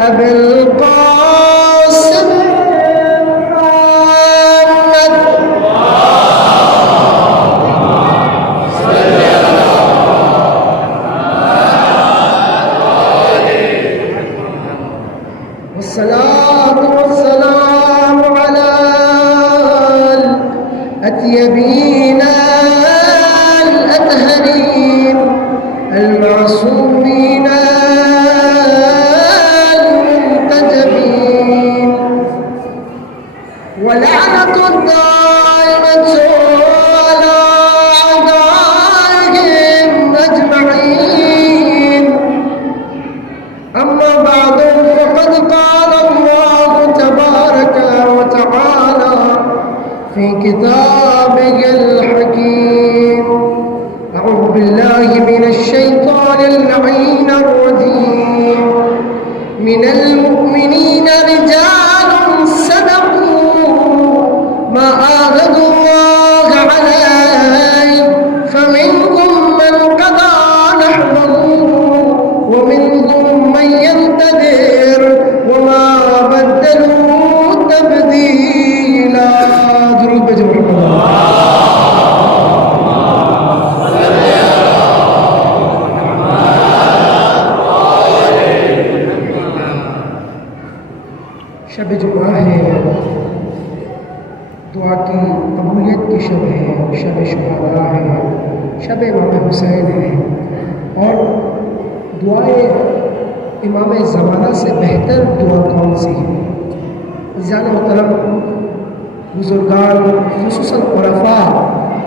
أبي القاسم محمد والصلاة والسلام على الأطيبين الأطهرين المعصومين المنتجبين ولعنة الدائمة على أعدائهم أجمعين. أما بعد فقد قال الله تبارك وتعالى في كتابه الحكيم: أعوذ بالله من الشيطان اللعين الرجيم. من المؤمنين رجال صدقوا ما عاهدوا الله عليه فمنهم من قضى نحبه ومنهم من ينتظر وما بدلوا تبديلا. درود بجنب شب جمعہ ہے، دعا کی قبولیت کی شب ہے، شب شہداء ہے، شب امام حسین ہے، اور دعائے امام زمانہ سے بہتر دعا کون سی ہے؟ عزیزان محترم، بزرگان خصوصاً عرفاء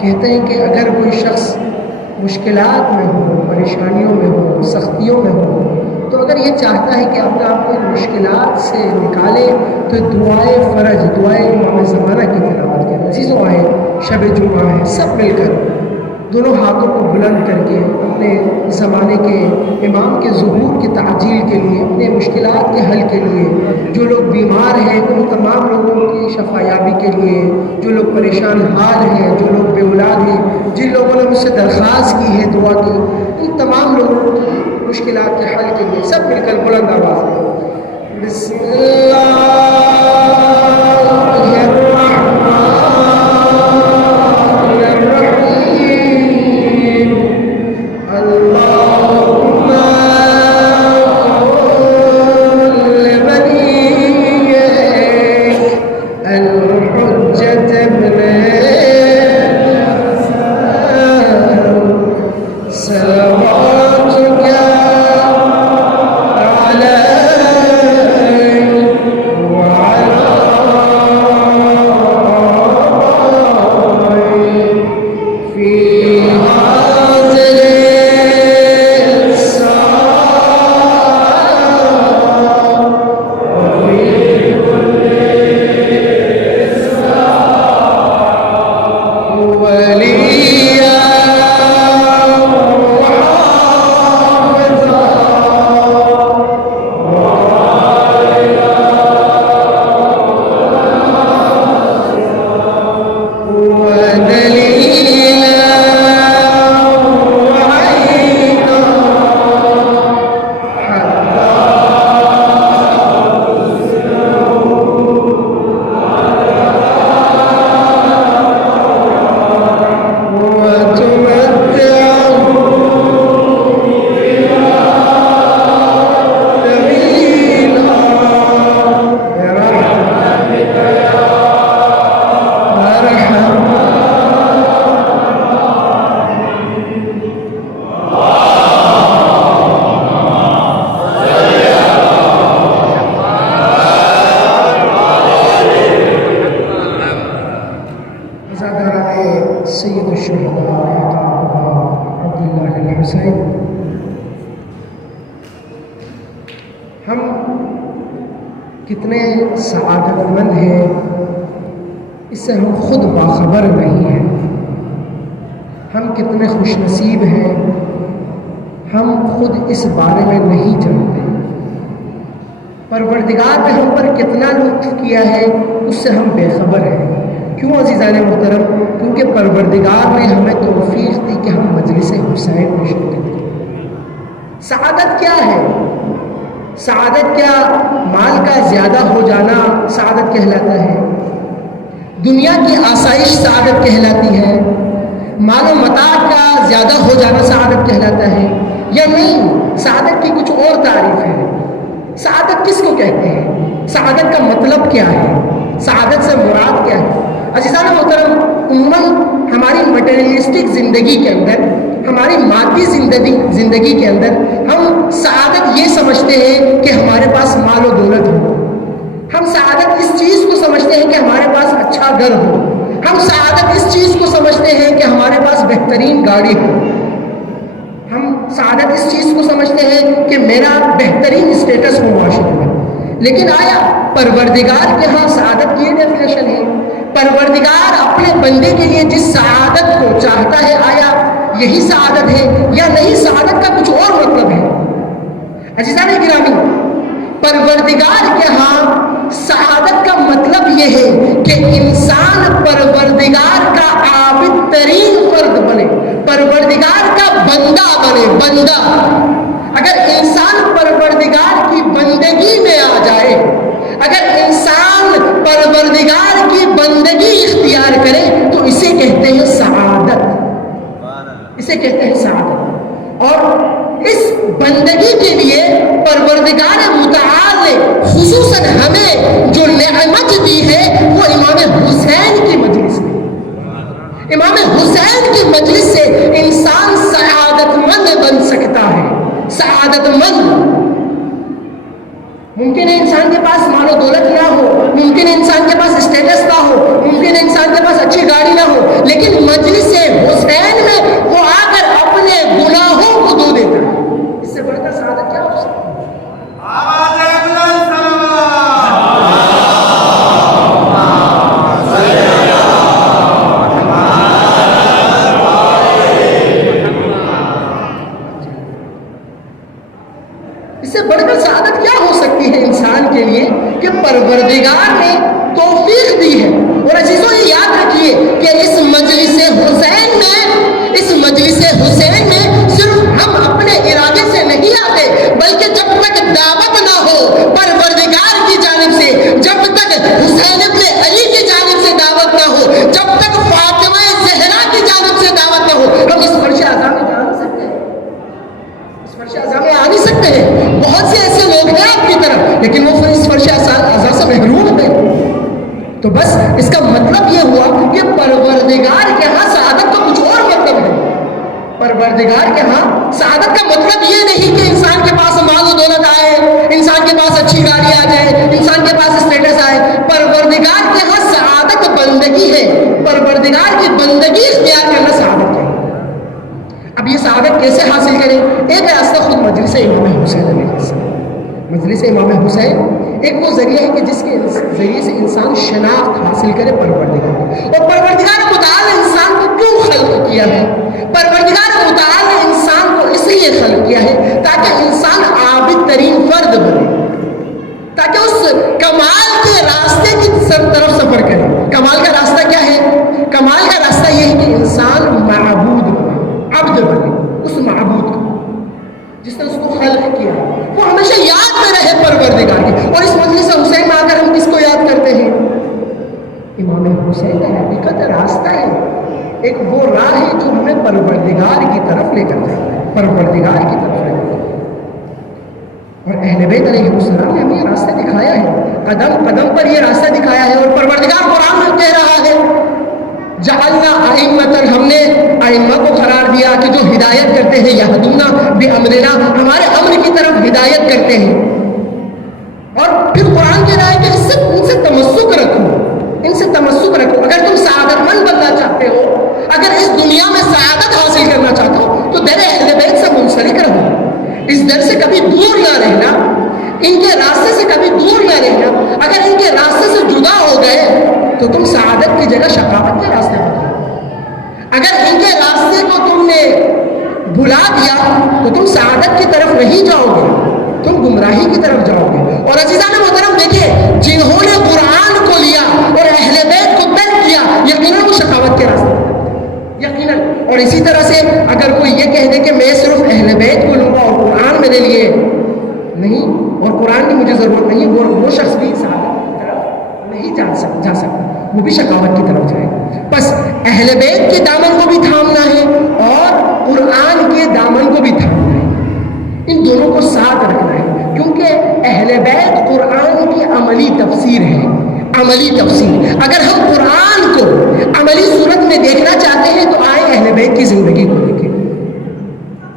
کہتے ہیں کہ اگر کوئی شخص مشکلات میں ہو، پریشانیوں میں ہو، سختیوں میں ہو، تو اگر یہ چاہتا ہے کہ اپنے آپ کو ان مشکلات سے نکالے تو دعائے فرج، دعائے امام زمانہ کی تلاوت کریں. عزیزوں، آئے شب جمعہ ہے، سب مل کر دونوں ہاتھوں کو بلند کر کے اپنے زمانے کے امام کے ظہور کی تعجیل کے لیے، اپنے مشکلات کے حل کے لیے، جو لوگ بیمار ہیں ان تمام لوگوں کی شفایابی کے لیے، جو لوگ پریشان حال ہیں، جو لوگ بے اولاد ہیں، جن لوگوں نے مجھ سے درخواست کی ہے دعا کی، ان تمام لوگوں کی مشکلات کے حل کے لیے سب مل کر بلند آواز میں بسم اللہ الرحمن الرحیم. اللہم قل لوليك الحجة ابن صلواتك سید الشہداء عبداللہ الحسین. ہم کتنے سعادت مند ہیں اس سے ہم خود باخبر نہیں ہیں. ہم کتنے خوش نصیب ہیں ہم خود اس بارے میں نہیں جانتے. پروردگار نے ہم پر کتنا لطف کیا ہے اس سے ہم بے خبر ہیں. کیوں عزیزان محترم؟ کیونکہ پروردگار نے ہمیں توفیق دی کہ ہم مجلس حسین میں شرکت کریں. سعادت کیا ہے؟ سعادت کیا مال کا زیادہ ہو جانا سعادت کہلاتا ہے؟ دنیا کی آسائش سعادت کہلاتی ہے؟ مال و متاع کا زیادہ ہو جانا سعادت کہلاتا ہے یا نہیں؟ سعادت کی کچھ اور تعریف ہے۔ سعادت کس کو کہتے ہیں؟ سعادت کا مطلب کیا ہے؟ سعادت سے مراد کیا ہے؟ عزیزان محترم، عموماً ہماری مٹیریلسٹک زندگی کے اندر، ہماری مادی زندگی کے اندر ہم سعادت یہ سمجھتے ہیں کہ ہمارے پاس مال و دولت ہو۔ ہم سعادت اس چیز کو سمجھتے ہیں کہ ہمارے پاس اچھا گھر ہو۔ ہم سعادت اس چیز کو سمجھتے ہیں کہ ہمارے پاس بہترین گاڑی ہو۔ ہم سعادت اس چیز کو سمجھتے ہیں کہ میرا بہترین اسٹیٹس ہو معاشرے میں۔ لیکن آیا پروردگار کے ہاں سعادت کی ڈیفینیشن ہے؟ پروردگار اپنے بندے کے لیے جس سعادت کو چاہتا ہے، آیا یہی سعادت ہے یا نہیں؟ سعادت کا کچھ اور مطلب ہے۔ عزیزان گرامی، پروردگار کے ہاں سعادت کا مطلب یہ ہے کہ انسان پروردگار کا عابد ترین فرد بنے، پروردگار کا بندہ بنے۔ بندہ، اگر انسان پروردگار کی بندگی میں آ جائے، اگر انسان پروردگار کی بندگی اختیار کرے تو اسے کہتے ہیں سعادت، اسے کہتے ہیں سعادت۔ اور اس بندگی کے لیے پروردگار متعال نے خصوصاً ہمیں جو نعمت دی ہے وہ امام حسین کی مجلس میں۔ امام حسین کی مجلس سے انسان سعادت مند بن سکتا ہے۔ سعادت مند، ممکن ہے انسان کے پاس مال و دولت نہ ہو، ممکن ہے انسان کے پاس اسٹیٹس نہ ہو، ممکن ہے انسان کے پاس اچھی گاڑی نہ ہو، لیکن مجلس حسین میں وہ آ کر اپنے گناہوں کو دھو دیتا ہے۔ اس سے بڑھ کر سعادت کیا ہو سکتی ہے؟ اس سے بڑھ کر سعادت کیا ہو سکتی ہے انسان کے لیے کہ پروردگار نے توفیق دی ہے۔ اور عزیزوں، یہ یاد رکھیے کہ اس مجلس حسین میں صرف ہم اپنے ارادے سے نہیں آتے، بلکہ جب تک دعوت نہ ہو پروردگار کی جانب سے، جب تک حسین ابن علی کی جانب سے دعوت نہ ہو، جب تک فاطمہ زہرا کی جانب سے دعوت نہ ہو، ہم اس فرش اعظم میں آ نہیں سکتے، اس فرش اعظم میں آ نہیں سکتے ہیں۔ بہت سے ایسے لوگ ہیں آپ کی طرف، لیکن وہ اس فرش اعظم سے محروم ہیں۔ تو بس اس کا مطلب یہ ہوا کہ پروردگار کے ہاں سعادت کا کچھ اور مطلب ہے۔ پروردگار کے ہاں سعادت کا مطلب یہ نہیں کہ انسان کے پاس مال و دولت آئے، انسان کے پاس اچھی گاڑی آ جائے، انسان کے پاس اسٹیٹس آئے۔ پروردگار کے ہاں سعادت بندگی ہے، پروردگار کی بندگی اختیار کرنا سعادت ہے۔ اب یہ سعادت کیسے حاصل کریں؟ ایک راستہ خود مجلس امام حسین علیہ السلام۔ مجلس امام حسین ایک وہ ذریعہ ہے کہ جس کے ذریعے سے انسان شناخت حاصل کرے پروردگار کو۔ اور پروردگار متعال نے انسان کو کیوں خلق کیا ہے؟ پروردگار متعال نے انسان کو اس لیے خلق کیا ہے تاکہ انسان عابد ترین فرد بنے، تاکہ اس کمال کے راستے کی طرف سفر کرے۔ کمال کا راستہ کیا ہے؟ کمال کا راستہ یہ ہے کہ انسان معبود بنے، عبد بنے اس معبود کو جس نے اس کو خلق کیا، وہ ہمیشہ یاد میں رہے پروردگار کی۔ اور اس مجلس حسین میں آ کر ہم کس کو یاد کرتے ہیں؟ امام حسین کا حقیقت راستہ ہے، ایک وہ راہ ہے جو ہمیں پروردگار کی طرف لے کر جاتا ہے، پروردگار کی طرف لے کر جاتا ہے۔ اور اہل بیت علیہ السلام نے ہمیں یہ راستہ دکھایا ہے، قدم قدم پر یہ راستہ دکھایا ہے۔ اور پروردگار قرآن میں کہہ رہا ہے جعلنا ائمۃ، ہم نے ائمہ کو قرار دیا کہ جو ہدایت کرتے ہیں، یہدون بامرنا، ہمارے امر کی طرف ہدایت کرتے ہیں۔ اور پھر قرآن کہہ رہا ہے کہ ان سے تمسک رکھو، ان سے تمسک رکھو۔ اگر تم سعادت مند بننا چاہتے ہو، اگر اس دنیا میں سعادت حاصل کرنا چاہتے ہو تو در اہل بیت سے منسلک رہو، اس در سے کبھی دور نہ رہنا، ان کے راستے سے کبھی دور نہ رہنا۔ اگر ان کے راستے سے جدا ہو گئے تو تم سعادت کی جگہ شقاوت کے راستے پر جاؤ۔ اگر ان کے راستے کو تم نے بھلا دیا تو تم سعادت کی طرف نہیں جاؤ گے، تم گمراہی کی طرف جاؤ گے۔ اور عزیزان محترم دیکھیں، جنہوں نے قرآن کو لیا اور اہل بیت کو ترک کیا، یقیناً وہ شقاوت کے راستے پر، یقیناً۔ اور اسی طرح سے اگر کوئی یہ کہہ دے کہ میں صرف اہل بیت کو لوں گا اور قرآن میرے لیے نہیں، اور قرآن کی مجھے ضرورت نہیں ہے، وہ شخص بھی سعادت کی طرف نہیں جا سکتا، وہ بھی شقاوت کی طرف جائے گا۔ بس اہل بیت کے دامن کو بھی تھامنا ہے اور قرآن کے دامن کو بھی تھامنا ہے، ان دونوں کو ساتھ رکھنا ہے، کیونکہ اہل بیت قرآن کی عملی تفسیر ہے، عملی تفسیر۔ اگر ہم قرآن کو عملی صورت میں دیکھنا چاہتے ہیں تو آئیں اہل بیت کی زندگی کو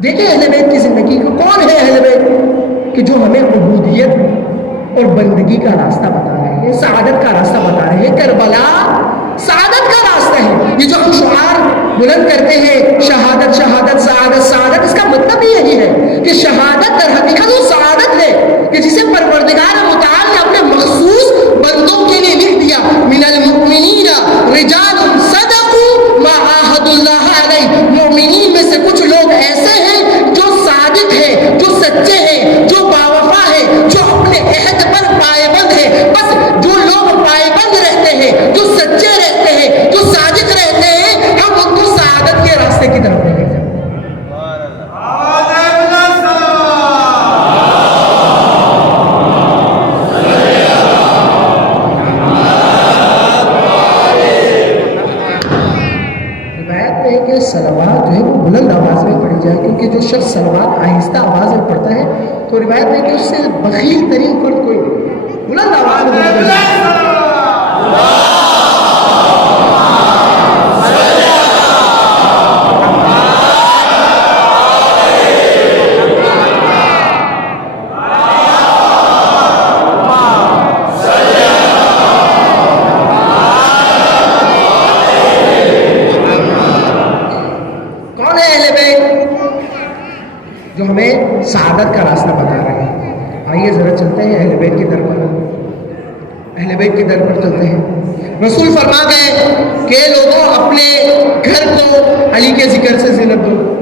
دیکھیں اہل بیت کی زندگی کو۔ کون ہے اہل بیت؟ کہ جو ہمیں عبودیت اور بندگی کا راستہ بتا رہے ہیں، سعادت کا راستہ بتا رہے ہیں۔ کربلا سعادت کا راستہ ہے۔ یہ جو ہم شعار بلند کرتے ہیں، شہادت شہادت سعادت سعادت، اس کا مطلب ہی یہی ہے کہ شہادت در حقیقت وہ سعادت ہے کہ جسے پروردگار متعال نے اپنے مخصوص بندوں کے لیے لکھ دیا، من المؤمنین رجال صدقوا ما عاہدوا اللہ علیہ۔ مومنین میں سے کچھ لوگ ایسے ہیں جو صادق ہیں، جو سچے ہیں، جو باوفا ہیں، جو اپنے عہد پر پائبند ہیں۔ بس جو لوگ پائبند رہتے ہیں، جو سچے رہتے ہیں، جو صادق رہتے ہیں، ہم ان کو سعادت کے راستے کی طرف لے کے جاتے ہیں۔ صلوات جو ہے وہ بلند آواز میں پڑھی جائے، کیونکہ جو شخص صلوات آہستہ آواز میں پڑھتا ہے تو روایت ہے کہ اس سے بخیل ترین فرد کوئی نہیں، بلند آواز میں پڑھی جائے۔ جو ہمیں سعادت کا راستہ بتا رہے ہیں۔ آئیے ذرا چلتے ہیں اہل بیت کے در پر، اہل بیت کے در پر چلتے ہیں۔ رسول فرما گئے کہ لوگوں اپنے گھر کو علی کے ذکر سے زینت دو،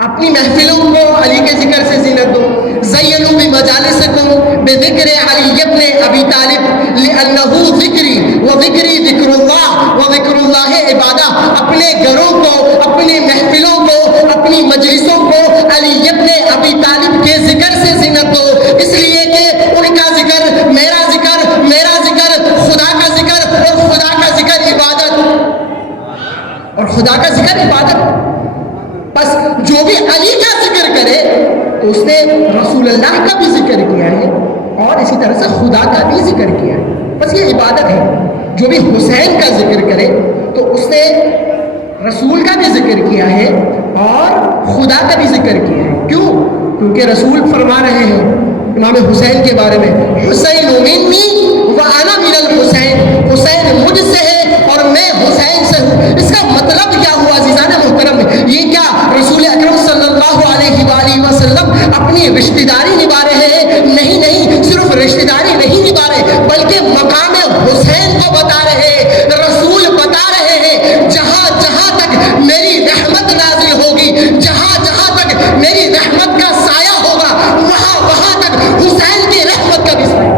اپنی محفلوں کو علی کے ذکر سے زینت دو۔ زینوا بمجالسکم بذکر علی ابن ابی طالب لأنہ ذکری وذکری ذکر اللہ وذکر اللہ عبادہ۔ اپنے گھروں کو، اپنی محفلوں کو، اپنی مجلسوں کو علی ابن ابی طالب کے ذکر سے زینت دو، اس لیے کہ ان کا ذکر میرا ذکر، میرا ذکر خدا کا ذکر، اور خدا کا ذکر عبادت، اور خدا کا ذکر عبادت۔ بس جو بھی علی کا ذکر کرے تو اس نے رسول اللہ کا بھی ذکر کیا ہے اور اسی طرح سے خدا کا بھی ذکر کیا ہے، بس یہ عبادت ہے۔ جو بھی حسین کا ذکر کرے تو اس نے رسول کا بھی ذکر کیا ہے اور خدا کا بھی ذکر کیا ہے۔ کیوں؟ کیونکہ رسول فرما رہے ہیں امام حسین کے بارے میں، حسین منی وانا من الحسین، حسین مجھ سے ہے اور میں حسین سے ہوں۔ اس کا مطلب کیا ہوا عزیزان محترم؟ یہ کیا رسول اکرم صلی اللہ علیہ وآلہ وسلم اپنی رشتہ داری نبھا رہے ہیں؟ نہیں نہیں، صرف رشتہ داری نہیں نبھا رہے بلکہ مقام حسین کو بتا رہے ہیں۔ رسول بتا رہے ہیں جہاں جہاں تک میری رحمت نازل ہوگی، جہاں جہاں تک میری رحمت کا سایہ ہوگا، وہاں وہاں تک حسین کی رحمت کا بھی سایہ۔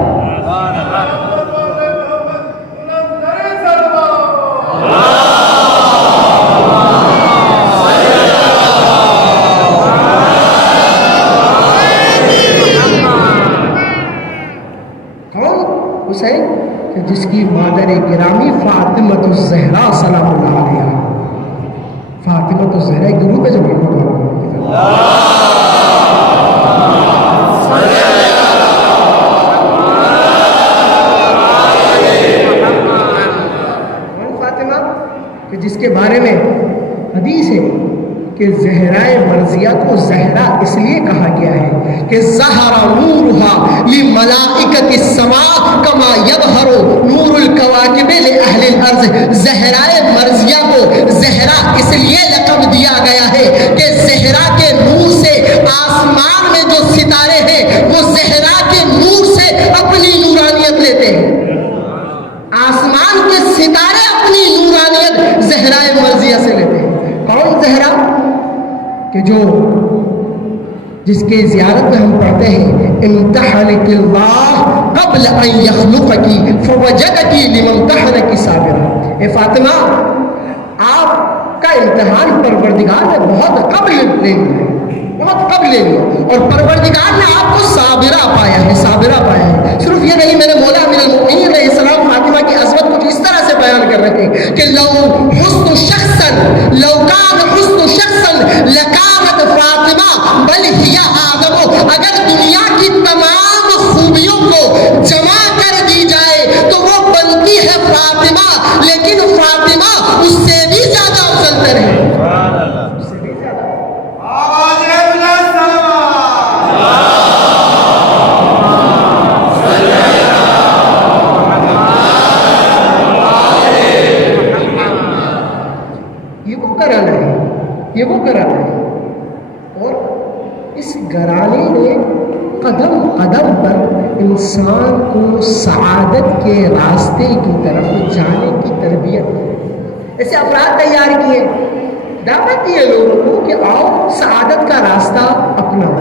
حسین کہ جس کی مادر گرامی فاطمہ الزہرا سلام اللہ علیہا، فاطمہ الزہرا ایک گروپ ہے جو محمود فاطمہ کہ جس کے بارے میں حدیث ہے کہ زہرائے مرضیہ کو زہرا اس لیے کہا گیا ہے کہ ظہر نورہا لملائکۃ السماء کما یظہر نور الکواکب لأہل الارض۔ زہرائے مرضیہ کو زہرا اس لیے لقب دیا گیا ہے کہ زہرا کے نور سے آسمان میں جو ستارے ہیں وہ زہرا کے نور سے اپنی نورانیت لیتے ہیں۔ آسمان کے ستارے اپنی نورانیت زہرائے مرضیہ سے لیتے ہیں۔ کون زہرا؟ کہ جو جس کے زیارت میں ہم پڑھتے ہیں امتحنک اللہ قبل ان یخلقکی فوجدکی لممتحنکی صابرا۔ اے فاطمہ، آپ کا امتحان پروردگار نے بہت قبل لے لیا ہے، بہت قبل لے لیا. اور پروردگار نے آپ کو صابرہ پایا ہے, صابرہ پایا ہے. صرف یہ نہیں, میرے مولا امیر المؤمنین علیہ السلام فاطمہ کی عظمت کچھ اس طرح سے بیان کر رہے ہیں کہ لو حسن شخصا لو کان حسن شخصا لکانت فاطمہ بل ہی آدم. اگر دنیا کی تمام خوبیوں کو جمع کر دی جائے تو وہ بنتی ہے فاطمہ, لیکن فاطمہ اس سے بھی زیادہ افضل تر ہے. یہ وہ گھرانا ہے. اور اس گھرانے نے قدم قدم پر انسان کو سعادت کے راستے کی طرف جانے کی تربیت کی. ایسے افراد تیار کیے, دعوت دیے لوگوں کو کہ آؤ سعادت کا راستہ اپناؤ.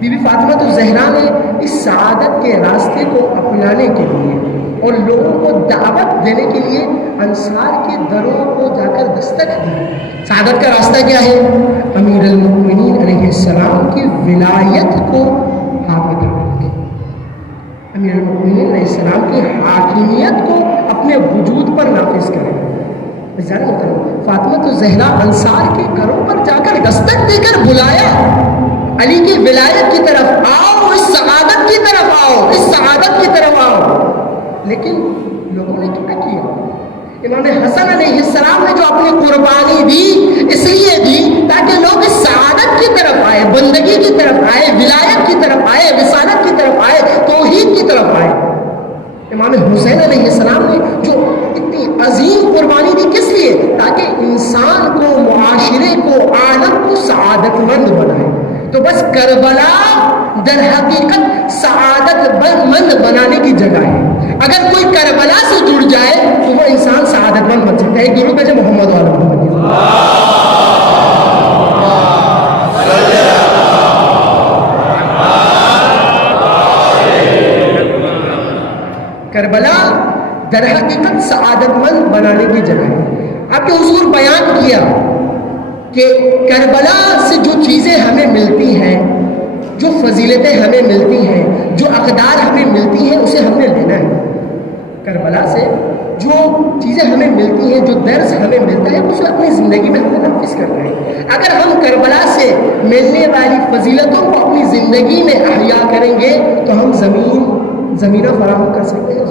بی بی فاطمہ الزہرا نے اس سعادت کے راستے کو اپنانے کے لیے اور لوگوں کو دعوت دینے کے لیے انصار کے دروں کو جا کر دستک دی. سعادت کا راستہ کیا ہے؟ امیر المؤمنین علیہ السلام کی ولایت کو ہاتھ میں تھام کے, امیر المؤمنین علیہ السلام کی حاکمیت کو اپنے وجود پر نافذ کریں. فاطمہ الزہرا انصار کے گھروں پر جا کر دستک دے کر بلایا, علی کی ولایت کی طرف آؤ, اس سعادت کی طرف آؤ, اس سعادت کی طرف آؤ. لیکن لوگوں نے کیا کیا؟ امام حسن علیہ السلام نے جو اپنی قربانی دی اس لیے دی تاکہ لوگ اس سعادت کی طرف آئے, بندگی کی طرف آئے, ولایت کی طرف آئے, رسالت کی طرف آئے, توحید کی طرف آئے. امام حسین علیہ السلام نے جو اتنی عظیم قربانی دی کس لیے؟ تاکہ انسان کو, معاشرے کو, عالم کو سعادت مند بنائے. تو بس کربلا در حقیقت سعادت مند بنانے کی جگہ ہے. اگر کوئی کربلا سے جڑ جائے تو وہ انسان سعادت مند بن سکتا ہے. ایک درود بھیجے محمد والا محمد. کربلا در حقیقت سعادت مند بنانے کی جگہ ہے. آپ کے حضور بیان کیا کہ کربلا سے جو چیزیں ہمیں ملتی ہیں, جو فضیلتیں ہمیں ملتی ہیں, جو اقدار ہمیں ملتی ہیں, اسے ہم نے لینا ہے. کربلا سے جو چیزیں ہمیں ملتی ہیں, جو درس ہمیں ملتا ہے, اسے اپنی زندگی میں ہمیں نافذ کرنا ہے. اگر ہم کربلا سے ملنے والی فضیلتوں کو اپنی زندگی میں احیا کریں گے تو ہم زمینہ فراہم کر سکتے ہیں,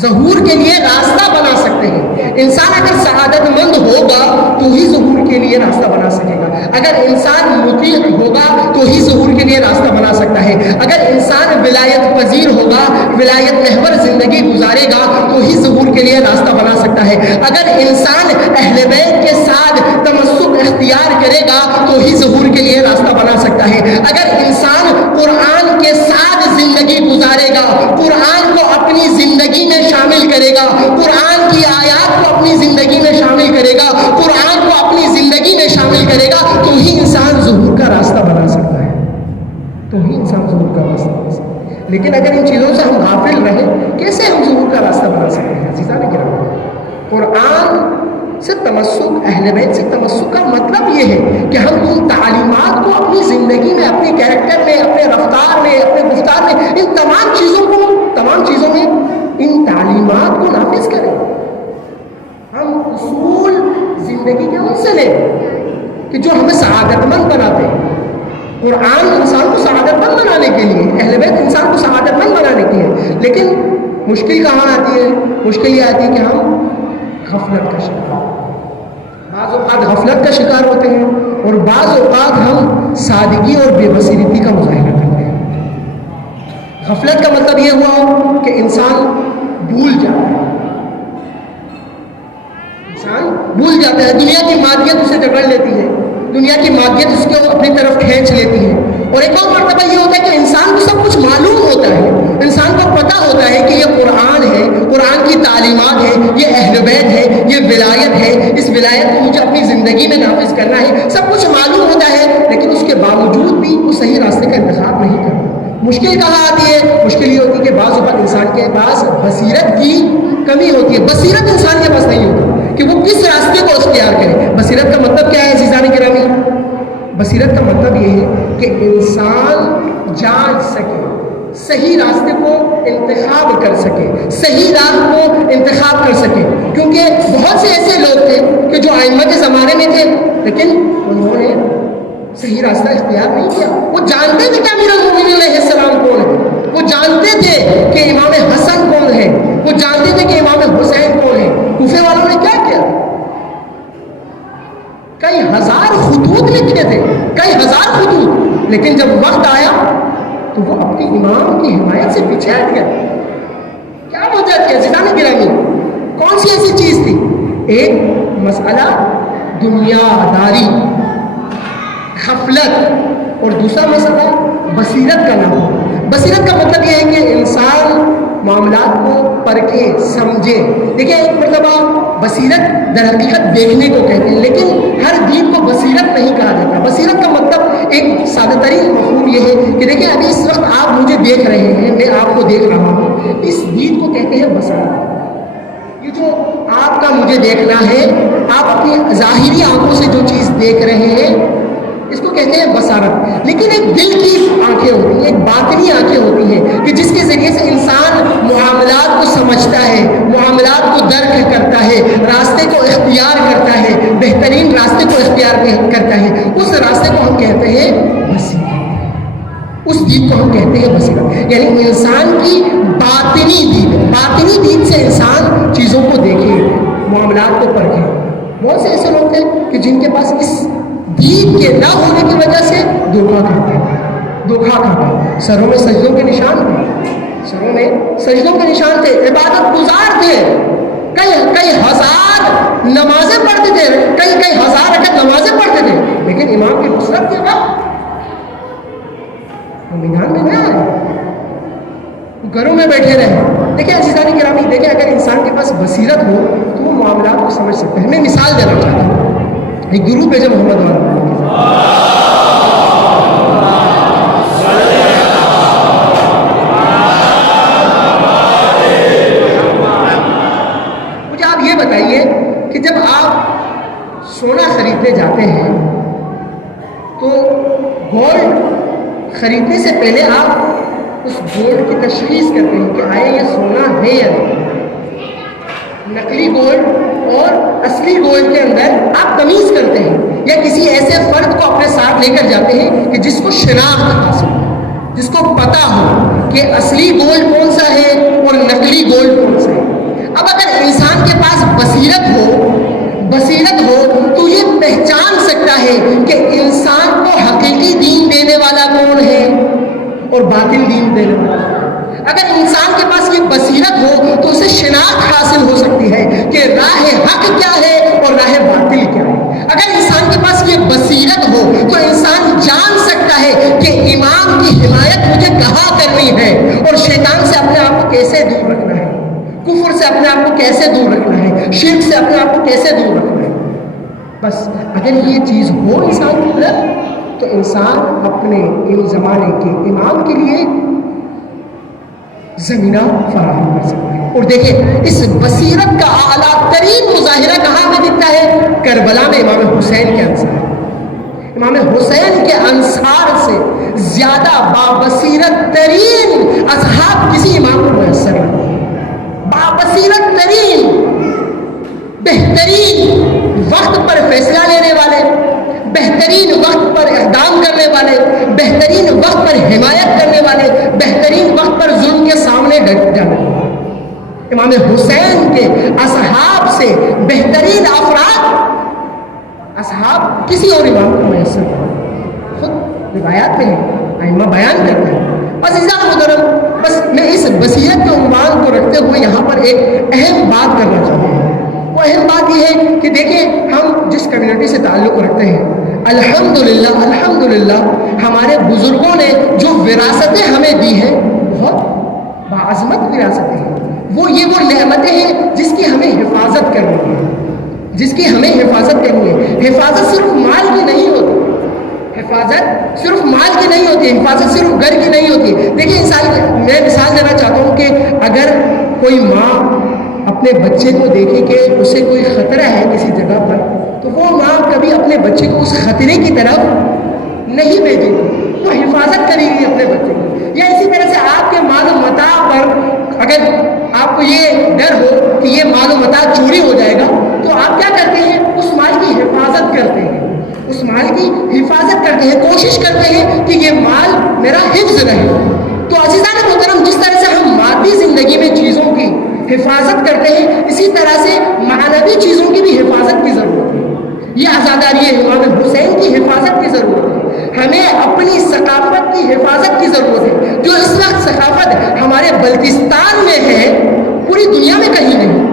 ظہور کے لیے راستہ بنا سکتے ہیں. انسان اگر سعادت مند ہوگا تو ہی ظہور کے لیے راستہ بنا سکے گا. اگر انسان مطیع ہوگا تو ہی ظہور کے لیے راستہ بنا سکتا ہے. اگر انسان ولایت پذیر ہوگا, ولایت محور زندگی گزارے گا تو ہی ظہور کے لیے راستہ بنا سکتا ہے. اگر انسان اہل بیت کے ساتھ تمسک اختیار کرے گا تو ہی ظہور کے لیے راستہ بنا سکتا ہے. اگر انسان قرآن کے ساتھ زندگی گزارے گا, قرآن کو اپنی زندگی میں شامل کرے گا, قرآن کی آیات کو اپنی زندگی میں شامل کرے گا, قرآن کو اپنی زندگی میں شامل کرے گا تو ہی انسان ظہور کا راستہ بنا سکتا ہے, تو ہی انسان ظہور کا راستہ بنا سکتا ہے. لیکن اگر ان چیزوں سے ہم غافل رہیں, کیسے ہم ظہور کا راستہ بنا سکتے ہیں؟ عزیزان کرام, قرآن سے تمسک, اہل بیت سے تمسک کا مطلب یہ ہے کہ ہم ان تعلیمات کو اپنی زندگی میں, اپنے کیریکٹر میں, اپنے رفتار میں, اپنے گفتار میں, ان تمام چیزوں میں ان تعلیمات کو نافذ کریں. ہم اصول زندگی کے ان سے لیں کہ جو ہمیں سعادت مند بناتے ہیں. قرآن انسان کو سعادت مند بنانے کے لیے, اہل بیت انسان کو سعادت مند بنانے کے لیے. لیکن مشکل کہاں آتی ہے؟ مشکل یہ آتی ہے کہ ہم غفلت کا شکار, بعض اوقات غفلت کا شکار ہوتے ہیں اور بعض اوقات ہم سادگی اور بے بصیرتی کا مظاہرہ کرتے ہیں. غفلت کا مطلب یہ ہوا کہ انسان بھول جاتا ہے, دنیا کی مادیت اسے جکڑ لیتی ہے, دنیا کی مادیت اس کو اپنی طرف کھینچ لیتی ہے. اور ایک اور مرتبہ یہ ہوتا ہے کہ انسان کو سب کچھ معلوم ہوتا ہے, انسان کو پتہ ہوتا ہے کہ یہ قرآن ہے, قرآن کی تعلیمات ہے, یہ اہل بیت ہے, یہ ولایت ہے, اس ولایت کو مجھے اپنی زندگی میں نافذ کرنا ہے, سب کچھ معلوم ہوتا ہے, لیکن اس کے باوجود بھی وہ صحیح راستے کا انتخاب نہیں کرتا. مشکل کہاں آتی ہے؟ مشکل یہ ہوتی ہے کہ بعض اوقات انسان کے پاس بصیرت کی کمی ہوتی ہے. بصیرت انسان کے پاس نہیں ہوتی کہ وہ کس راستے کو اختیار کرے. بصیرت کا مطلب کیا ہے عزیزان گرامی؟ بصیرت کا مطلب یہ ہے کہ انسان جان سکے، صحیح راستے کو انتخاب کر سکے، صحیح راہ کو انتخاب کر سکے. کیونکہ بہت سے ایسے لوگ تھے کہ جو ائمہ کے زمانے میں تھے لیکن انہوں نے صحیح راستہ اختیار نہیں کیا. وہ جانتے تھے کہ امیر المومنین علیہ السلام کون ہے، وہ جانتے تھے کہ امام حسن کون ہے، وہ جانتے تھے کہ امام حسین کون ہے. کوفے والوں نے کیا کیا؟ کئی ہزار خطوط لکھے تھے، کئی ہزار خطوط، لیکن جب وقت آیا تو وہ اپنی امام کی حمایت سے پیچھے ہٹ گیا. کیا وجہ تھی عزیزان گرامی؟ کون سی ایسی چیز تھی؟ ایک مسئلہ دنیا داری، غفلت، اور دوسرا مسئلہ بصیرت کا نہ ہو. بصیرت کا مطلب یہ ہے کہ انسان معاملات کو پرکھے سمجھے. دیکھیں ایک مرتبہ بصیرت در حقیقت دیکھنے کو کہتے ہیں، لیکن ہر دین کو بصیرت نہیں کہا جاتا. بصیرت کا مطلب ایک سادہ ترین مفہوم یہ ہے کہ دیکھیں ابھی اس وقت آپ مجھے دیکھ رہے ہیں، میں آپ کو دیکھ رہا ہوں، اس دین کو کہتے ہیں بصیرت. یہ جو آپ کا مجھے دیکھنا ہے، آپ اپنی ظاہری آنکھوں سے جو چیز دیکھ رہے ہیں اس کو کہتے ہیں بصارت. لیکن ایک دل کی آنکھیں ہوتی ہیں، ایک باطنی آنکھیں ہوتی ہیں کہ جس کے ذریعے سے انسان معاملات کو سمجھتا ہے، معاملات کو درک کرتا ہے، راستے کو اختیار کرتا ہے، بہترین راستے کو اختیار کرتا ہے. اس راستے کو ہم کہتے ہیں بصیرت، اس دین کو ہم کہتے ہیں بصیرت. یعنی انسان کی باطنی دین، باطنی دین سے انسان چیزوں کو دیکھے، معاملات کو پرکھے. بہت سے ایسے لوگ تھے کہ جن کے پاس اس دین کے نہ ہونے کی وجہ سے دھوکہ کھاتے، سروں میں سجدوں کے نشان تھے، سروں میں سجدوں کے نشان تھے، عبادت گزار تھے، کئی ہزار نمازیں پڑھتے تھے، کئی ہزار رکعت نمازیں پڑھتے تھے، لیکن امام کی نصرت کے وقت وہ میدان میں نہ آئے، گھروں میں بیٹھے رہے. دیکھیں عزیزان گرامی، دیکھیں اگر انسان کے پاس بصیرت ہو تو وہ معاملات کو سمجھ سکتا ہے. میں مثال دینا چاہتا ہوں. ایک درود بھیجے محمد والا. مجھے آپ یہ بتائیے کہ جب آپ سونا خریدنے جاتے ہیں تو گولڈ خریدنے سے پہلے آپ اس گولڈ کی تشخیص کرتے ہیں کہ آیا یہ سونا ہے یا نہیں. نقلی گولڈ اور اصلی گولڈ کے اندر آپ تمیز کرتے ہیں، یا کسی ایسے فرد کو اپنے ساتھ لے کر جاتے ہیں کہ جس کو شناخت حاصل ہو، جس کو پتا ہو کہ اصلی گولڈ کون سا ہے اور نقلی گولڈ کون سا ہے. اب اگر انسان کے پاس بصیرت ہو تو یہ پہچان سکتا ہے کہ انسان کو حقیقی دین دینے والا کون ہے اور باطل دین دینے والا. اگر انسان کے پاس یہ بصیرت ہو تو اسے شناخت حاصل ہو سکتی ہے کہ راہ حق کیا ہے اور راہ باطل کیا ہے. اگر انسان کے پاس یہ بصیرت ہو تو انسان جان سکتا ہے کہ امام کی حمایت مجھے کہاں کرنی ہے اور شیطان سے اپنے آپ کو کیسے دور رکھنا ہے، کفر سے اپنے آپ کو کیسے دور رکھنا ہے، شرک سے اپنے آپ کو کیسے دور رکھنا ہے. بس اگر یہ چیز ہو انسان کی طرف تو انسان اپنے ان زمانے کے امام کے لیے زمینہ فراہم کر سکتا ہے. اور دیکھیں اس بصیرت کا اعلیٰ ترین مظاہرہ کہاں میں دکھتا ہے؟ کربلا میں امام حسین کے انصار. امام حسین کے انصار سے زیادہ بابصیرت ترین اصحاب کسی امام کو میسر نہیں. بابصیرت ترین، بہترین وقت پر فیصلہ لینے والے، بہترین وقت پر اقدام کرنے والے، بہترین وقت پر حمایت کرنے والے، بہترین وقت پر ظلم کے سامنے ڈٹ جانے والے امام حسین کے اصحاب سے بہترین افراد اصحاب کسی اور امام کو میسر نہیں. خود روایات میں ہے، ائمہ بیان کرتے ہیں. بس عزیزان محترم، بس میں اس بصیرت کے عنوان کو رکھتے ہوئے یہاں پر ایک اہم بات کرنا چاہتا ہوں. وہ اہم بات یہ ہے کہ دیکھیں ہم جس کمیونٹی سے تعلق رکھتے ہیں، الحمدللہ ہمارے بزرگوں نے جو وراثتیں ہمیں دی ہیں بہت باعظمت وراثتیں ہیں. وہ نعمتیں ہیں جس کی ہمیں حفاظت کرنی ہے، جس کی ہمیں حفاظت کرنی ہے. حفاظت صرف مال کی نہیں ہوتی، حفاظت صرف مال کی نہیں ہوتی، حفاظت صرف گھر کی نہیں ہوتی. دیکھیں میں مثال دینا چاہتا ہوں کہ اگر کوئی ماں اپنے بچے کو دیکھے کہ اسے کوئی خطرہ ہے کسی جگہ پر، تو وہ ماں کبھی اپنے بچے کو اس خطرے کی طرف نہیں بھیجے گی، وہ حفاظت کرے گی اپنے بچے کی. یا اسی طرح سے آپ کے مال و متاع پر اگر آپ کو یہ ڈر ہو کہ یہ مال و متاع چوری ہو جائے گا تو آپ کیا کرتے ہیں؟ اس مال کی حفاظت کرتے ہیں، اس مال کی حفاظت کرتے ہیں، کوشش کرتے ہیں کہ یہ مال میرا حفظ رہے. تو عزیزان محترم، جس طرح سے ہم مادی زندگی میں چیزوں کی حفاظت کرتے ہیں، اسی طرح سے معنوی چیزوں کی بھی حفاظت کی ضرورت ہے. یہ عزاداری امام حسین کی حفاظت کی ضرورت ہے. ہمیں اپنی ثقافت کی حفاظت کی ضرورت ہے. جو اس وقت ثقافت ہمارے بلتستان میں ہے، پوری دنیا میں کہیں نہیں،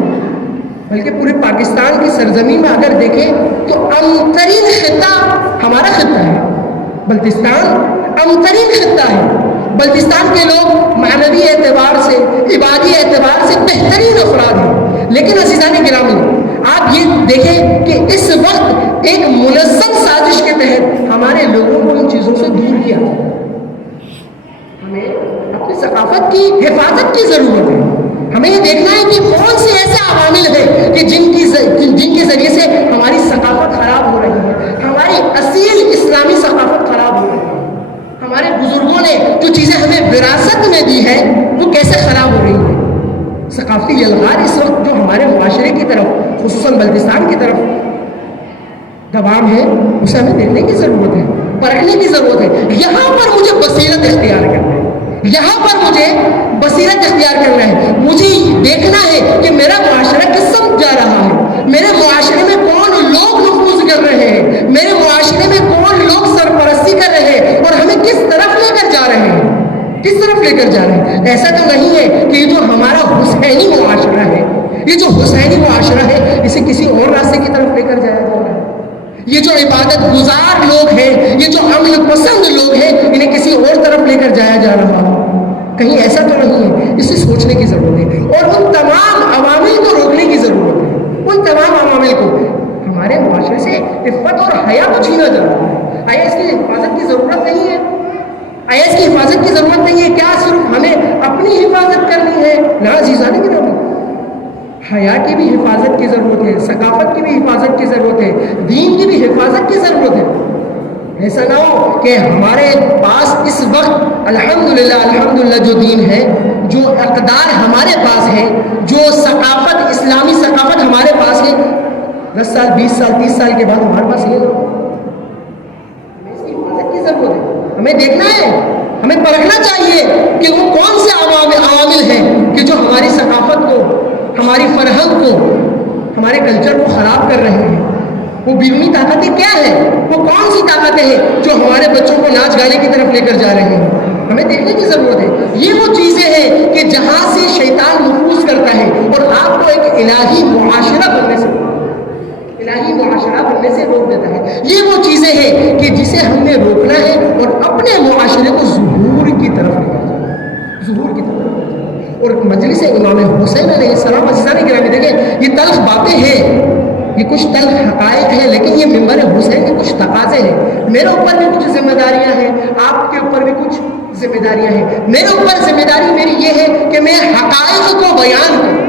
بلکہ پورے پاکستان کی سرزمین میں اگر دیکھیں تو امترین خطہ ہمارا خطہ ہے. بلتستان امترین خطہ ہے. بلتستان کے لوگ معنوی اعتبار سے، عبادی اعتبار سے بہترین افراد ہیں. لیکن عزیزان گرامی، آپ یہ دیکھیں کہ اس وقت ایک منظم سازش کے تحت ہمارے لوگوں کو ان چیزوں سے دور کیا. ہمیں اپنی ثقافت کی حفاظت کی ضرورت ہے. ہمیں یہ دیکھنا ہے کہ کون سے ایسے عوامل ہیں کہ جن کے ذریعے سے ہماری ثقافت خراب ہو رہی ہے، ہماری اصیل اسلامی ثقافت خراب ہو رہی ہے. ہمارے بزرگوں نے جو چیزیں ہمیں وراثت میں دی ہیں وہ کیسے خراب ہو رہی ہیں. ثقافتی یلغار اس وقت جو ہمارے معاشرے کی طرف، خصوصاً بلتستان کی طرف دوام ہے، اسے ہمیں دیکھنے کی ضرورت ہے، پرکھنے کی ضرورت ہے. یہاں پر مجھے بصیرت اختیار کرنا ہے، یہاں پر مجھے بصیرت اختیار کرنا ہے. مجھے دیکھنا ہے کہ میرا معاشرہ کس سمت جا رہا ہے، میرے معاشرے میں کون لوگ نفوذ کر رہے ہیں، میرے معاشرے میں کون لوگ سرپرستی کر رہے ہیں، اور ہمیں کس طرف لے کر جا رہے ہیں، کس طرف لے کر جا رہے ہیں. ایسا تو نہیں ہے کہ یہ جو ہمارا حسینی معاشرہ ہے، یہ جو حسینی معاشرہ ہے، اسے کسی اور راستے کی طرف لے کر جایا جا رہا ہے. یہ جو عبادت گزار لوگ ہیں، یہ جو امن پسند لوگ ہیں، انہیں کسی اور طرف لے کر جایا جا رہا ہے. کہیں ایسا تو نہیں ہے. اسے سوچنے کی ضرورت ہے، اور ان تمام عوامل کو روکنے کی ضرورت ہے. ان تمام عوامل کو ہمارے معاشرے سے عفت اور حیا کو چھینا جا رہا ہے. آیا اس کی حفاظت کی ضرورت نہیں ہے؟ آیا اس کی حفاظت کی ضرورت نہیں ہے؟ کیا صرف ہمیں اپنی حفاظت کرنی ہے؟ نہ عزیزان گرامی، حیا کی بھی حفاظت کی ضرورت ہے، ثقافت کی بھی حفاظت کی ضرورت ہے، دین کی بھی حفاظت کی ضرورت ہے. ایسا نہ ہو کہ ہمارے پاس اس وقت الحمدللہ جو دین ہے، جو اقدار ہمارے پاس ہے، جو ثقافت، اسلامی ثقافت ہمارے پاس ہے، 10 سال 20 سال 30 سال کے بعد ہمارے پاس یہ ہمیں اس کی حفاظت کی ضرورت ہے. ہمیں دیکھنا ہے، ہمیں پرکھنا چاہیے کہ وہ کون سے عوامل ہیں کہ جو ہماری ثقافت کو، ہماری فرہنگ کو، ہمارے کلچر کو خراب کر رہے ہیں. وہ بیرونی طاقتیں کیا ہیں؟ وہ کون سی طاقتیں ہیں جو ہمارے بچوں کو ناچ گانے کی طرف لے کر جا رہے ہیں؟ ہمیں دیکھنے کی ضرورت ہے. یہ وہ چیزیں ہیں کہ جہاں سے شیطان نفوذ کرتا ہے اور آپ کو ایک الہی معاشرہ بننے سے روک دیتا ہے. یہ وہ چیزیں ہیں کہ جسے ہم نے روکنا ہے اور اپنے معاشرے کو ظہور کی طرف لے کر جانا، ظہور کی طرف. اور مجلس امام حسین علیہ السلام، عزیزان گرامی، دیکھیں یہ تلخ باتیں ہیں، یہ کچھ تلخ حقائق ہیں، لیکن یہ منبر حسین کے کچھ تقاضے ہیں. میرے اوپر بھی کچھ ذمہ داریاں ہیں، آپ کے اوپر بھی کچھ ذمہ داریاں ہیں. میرے اوپر ذمہ داری میری یہ ہے کہ میں حقائق کو بیان کروں.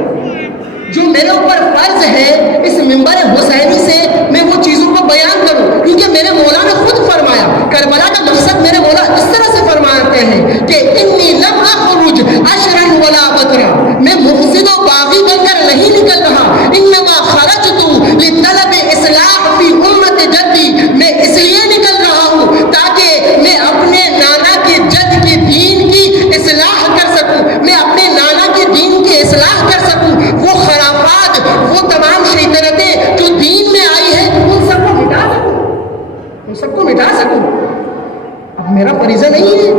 جو میرے اوپر فرض ہے اس منبر حسینی سے میں وہ چیزوں کو بیان کروں، کیونکہ میرے مولا نے خود فرمایا، کربلا کا مقصد میرے مولا اس طرح سے فرماتے ہیں کہ انی لم اخرج اشرا ولا بطرا، میں مفسد و باغی بن کر نہیں نکل رہا، انما خرجت لطلب اصلاح فی امت جدی، میں اس لیے نکل رہا ہوں تاکہ میں اپنے نانا کے جد کے دین کی اصلاح کر سکوں، میں اپنے نانا کے دین کی اصلاح کر سکوں. وہ خرافات، وہ تمام شیطنتیں جو دین میں آئی ہیں، ان سب کو مٹا سکوں، ان سب کو مٹا سکوں. اب میرا فریضہ نہیں ہے،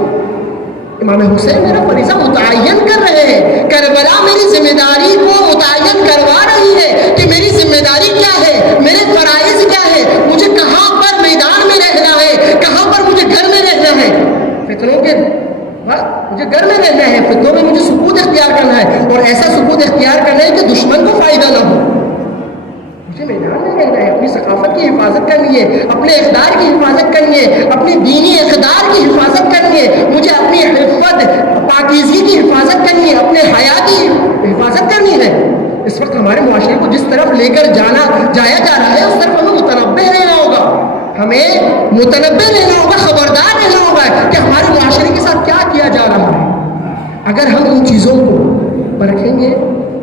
امام حسین میرا فریضہ متعین کر رہے ہیں. کربلا میری ذمہ داری کو متعین کروا رہی ہے کہ میری ذمہ داری کیا ہے، میرے فرائض کیا ہے، مجھے کہاں پر میدان میں رہنا ہے، کہاں پر مجھے گھر میں رہنا ہے. فتنوں کے وقت مجھے گھر میں رہنا ہے، فتنوں میں مجھے سکوت اختیار کرنا ہے، اور ایسا سکوت اختیار کرنا ہے کہ دشمن کو فائدہ نہ ہو. مجھے میدان میں رہنا ہے، اپنی ثقافت کی حفاظت کرنی ہے، اپنے اقدار کی حفاظت کرنی ہے، اپنی دینی اقدار کی حفاظت کرنی ہے، مجھے اپنی عفت پاکیزگی کی حفاظت کرنی ہے، اپنے حیا کی حفاظت کرنی ہے. اس وقت ہمارے معاشرے کو جس طرف لے کر جایا جا رہا ہے، اس طرف ہمیں متنبہ رہنا ہوگا، ہمیں متنبہ رہنا ہوگا، خبر ہے کہ ہمارے معاشرے کے ساتھ کیا کیا جا رہا ہے. اگر ہم ان چیزوں کو پرکھیں گے،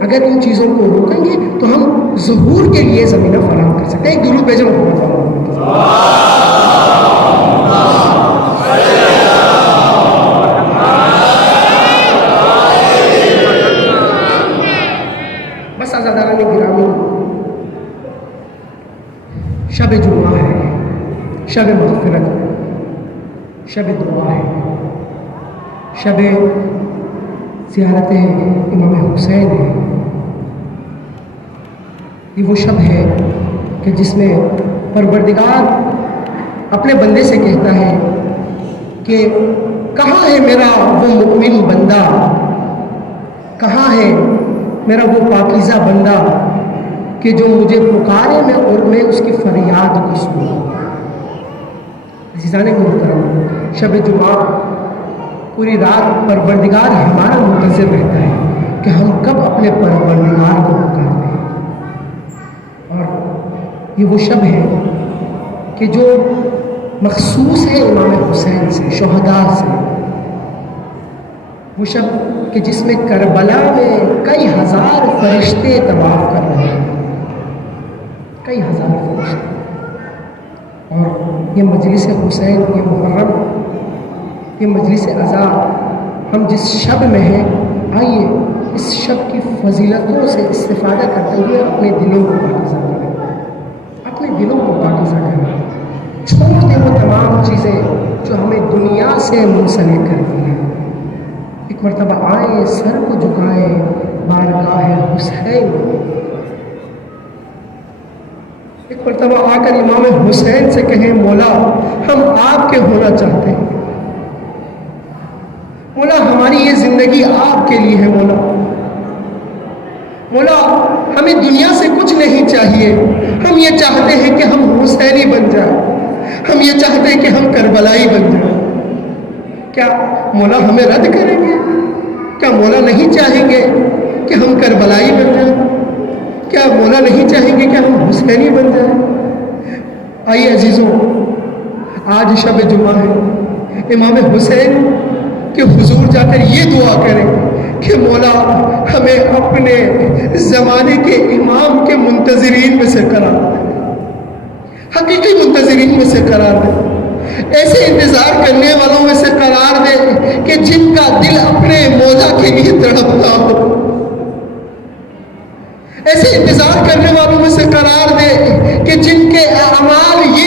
اگر ان چیزوں کو روکیں گے تو ہم ظہور کے لیے زمینہ فراہم کر سکتے ہیں. ایک درود بھیجو محمد صلی اللہ علیہ وسلم. بس آزاداران گرامی، شب جمعہ ہے، شب مغفرت ہے، شب دعا ہے، شب زیارت امام حسین ہے. یہ وہ شب ہے کہ جس میں پروردگار اپنے بندے سے کہتا ہے کہ کہاں ہے میرا وہ مؤمن بندہ، کہاں ہے میرا وہ پاکیزہ بندہ کہ جو مجھے پکارے میں اور میں اس کی فریاد کو سنوں. عزیزان محترم، شب جمعہ پوری رات پروردگار ہمارا منتظر رہتا ہے کہ ہم کب اپنے پروردگار کو پکارتے ہیں. اور یہ وہ شب ہے کہ جو مخصوص ہے امام حسین سے، شہداء سے. وہ شب کہ جس میں کربلا میں کئی ہزار فرشتے طواف کر رہے ہیں، کئی ہزار فرشتے. اور یہ مجلس حسین، یہ محرم، یہ مجلس عزا ہم جس شب میں ہیں، آئیے اس شب کی فضیلتوں سے استفادہ کرتے ہوئے اپنے دلوں کو پاکیزہ کریں، اپنے دلوں کو پاکیزہ کریں. چھوڑ دیں وہ تمام چیزیں جو ہمیں دنیا سے منسلک کرتی ہیں. ایک مرتبہ آئیں، سر کو جھکائیں بارگاہ حسین. ایک مرتبہ آ کر امام حسین سے کہیں مولا ہم آپ کے ہونا چاہتے ہیں، مولا ہماری یہ زندگی آپ کے لیے ہے. مولا ہمیں دنیا سے کچھ نہیں چاہیے، ہم یہ چاہتے ہیں کہ ہم حسینی بن جائیں، ہم یہ چاہتے ہیں کہ ہم کربلائی بن جائیں. کیا مولا ہمیں رد کریں گے؟ کیا مولا نہیں چاہیں گے کہ ہم کربلائی بن جائیں؟ کیا مولا نہیں چاہیں گے کہ ہم حسینی بن جائیں؟ آئیے عزیزوں، آج شب جمعہ ہے، امام حسین کے حضور جا کر یہ دعا کریں کہ مولا ہمیں اپنے زمانے کے امام کے منتظرین میں سے قرار دے، حقیقی منتظرین میں سے قرار دے، ایسے انتظار کرنے والوں میں سے قرار دے کہ جن کا دل اپنے مولا کے لیے تڑپتا ہو. ایسے انتظار کرنے والوں میں سے قرار دے کہ جن کے اعمال یہ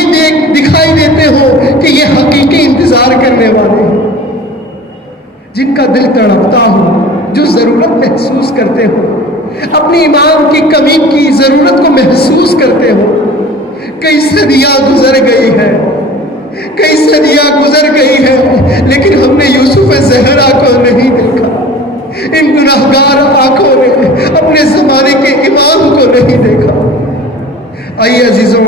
دکھائی دیتے ہوں کہ یہ حقیقی انتظار کرنے والے ہیں، جن کا دل تڑپتا ہو، جو ضرورت محسوس کرتے ہو، اپنی امام کی کمی کی ضرورت کو محسوس کرتے ہو. کئی صدیاں گزر گئی ہیں، کئی صدیاں گزر گئی ہیں، لیکن ہم نے یوسف زہرا کو نہیں دیکھا، ان گناہگار آنکھوں نے اپنے زمانے کے امام کو نہیں دیکھا. آئیے عزیزوں،